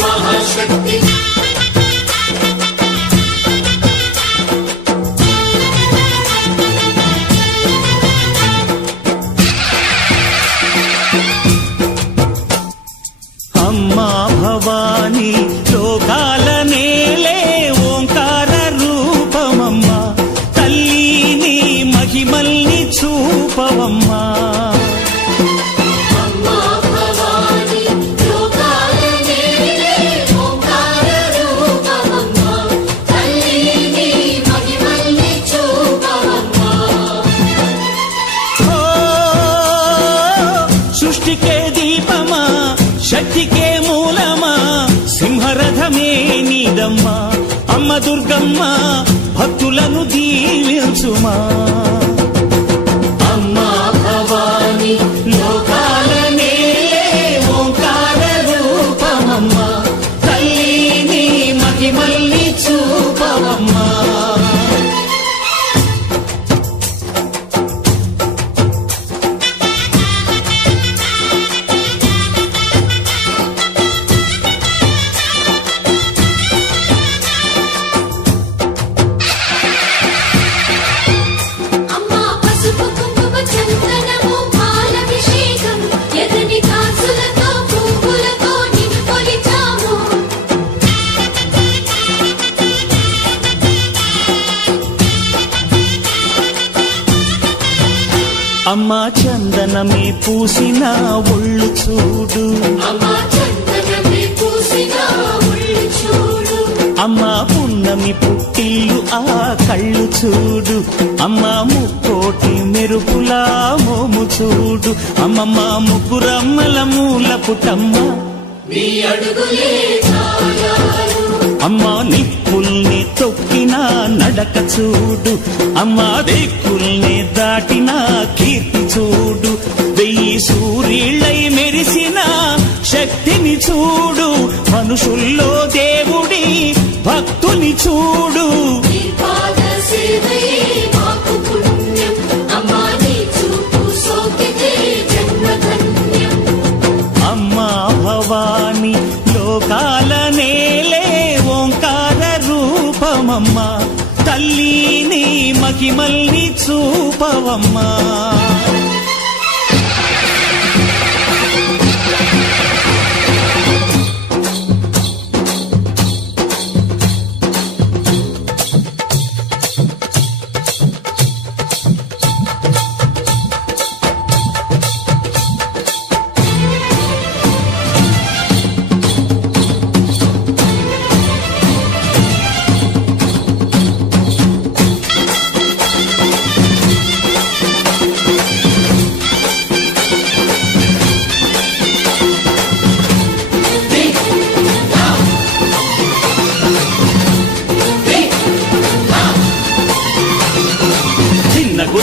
మహాశక్తి అమ్మా భవాని లోకాల నేలే ఓంకార రూపమమ్మా తల్లిని మహిమల్ని చూపవమ్మా సృష్టికే దీపమా శక్తికే మూలమా సింహరథమే నీదమ్మా అమ్మ దుర్గమ్మ భక్తులను దీవించుమా అమ్మా భవాని లోకాల నేలే ఓంకార రూపమమ్మా తల్లిని మహిమల్ని చూపవమ్మా అమ్మా చందనమే పూసిన ఒళ్ళు చూడు అమ్మా పున్నమి పుట్టిల్లు ఆ కళ్ళు చూడు అమ్మా ముక్కోటి మెరుపులా మోము చూడు అమ్మమ్మ ముగ్గురమ్మల మూల పుటమ్మ అమ్మా నిప్పుల్ని తొక్కిన నడక చూడు అమ్మా దిక్కుల్ని దాటిన కీర్తి చూడు వెయ్యి సూర్యుళ్ళై మెరిసిన శక్తిని చూడు మనుషుల్లో దేవుడి భక్తుని చూడు అమ్మా భవాని లోకాల నేలే ఓంకార రూపమమ్మా తల్లిని మహిమల్ని చూపవమ్మా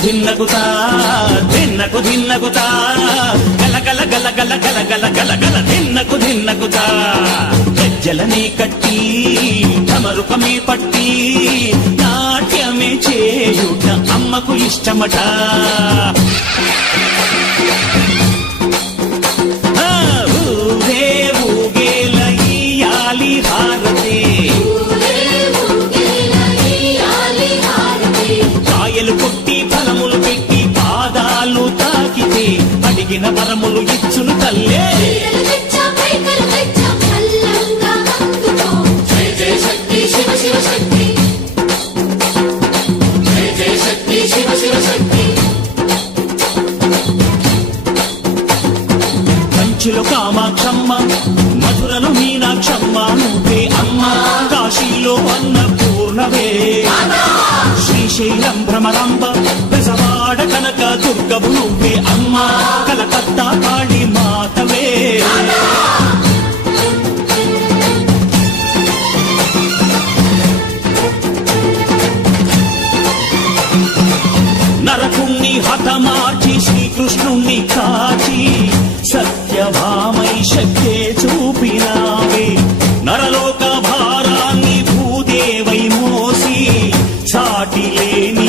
ధిన్నగుతా ధిన్నకు ధిన్నగుతా గల గల గల గల గల గల గల గల ధిన్నగుతా గజ్జలనే కట్టి తమరుకమే పట్టి నాట్యమే చేయుట అమ్మకు ఇష్టమట ఊరే ఊగేల ఇయ్యాలి హారతి కాయలు కొట్టి ఫలములు పెట్టి పాదాలు తాకితే అడిగిన వరములు ఇచ్చును తల్లే కంచిలో కామాక్షమ్మ మధురలో మీనాక్షమ్మ నువ్వే అమ్మ కాశీలో అన్నపూర్ణవే శ్రీశైలం భ్రమరాంబ బెజవాడ కనక దుర్గవు నువ్వే అమ్మ కలకత్తా కాళీ మాతవే నరకుణ్ణి హతమార్చి శ్రీకృష్ణుణ్ణి కాచి సత్యభామై శక్తే చూపినావే నరలోక భారాన్ని భూదేవై మోసి సాటి లేని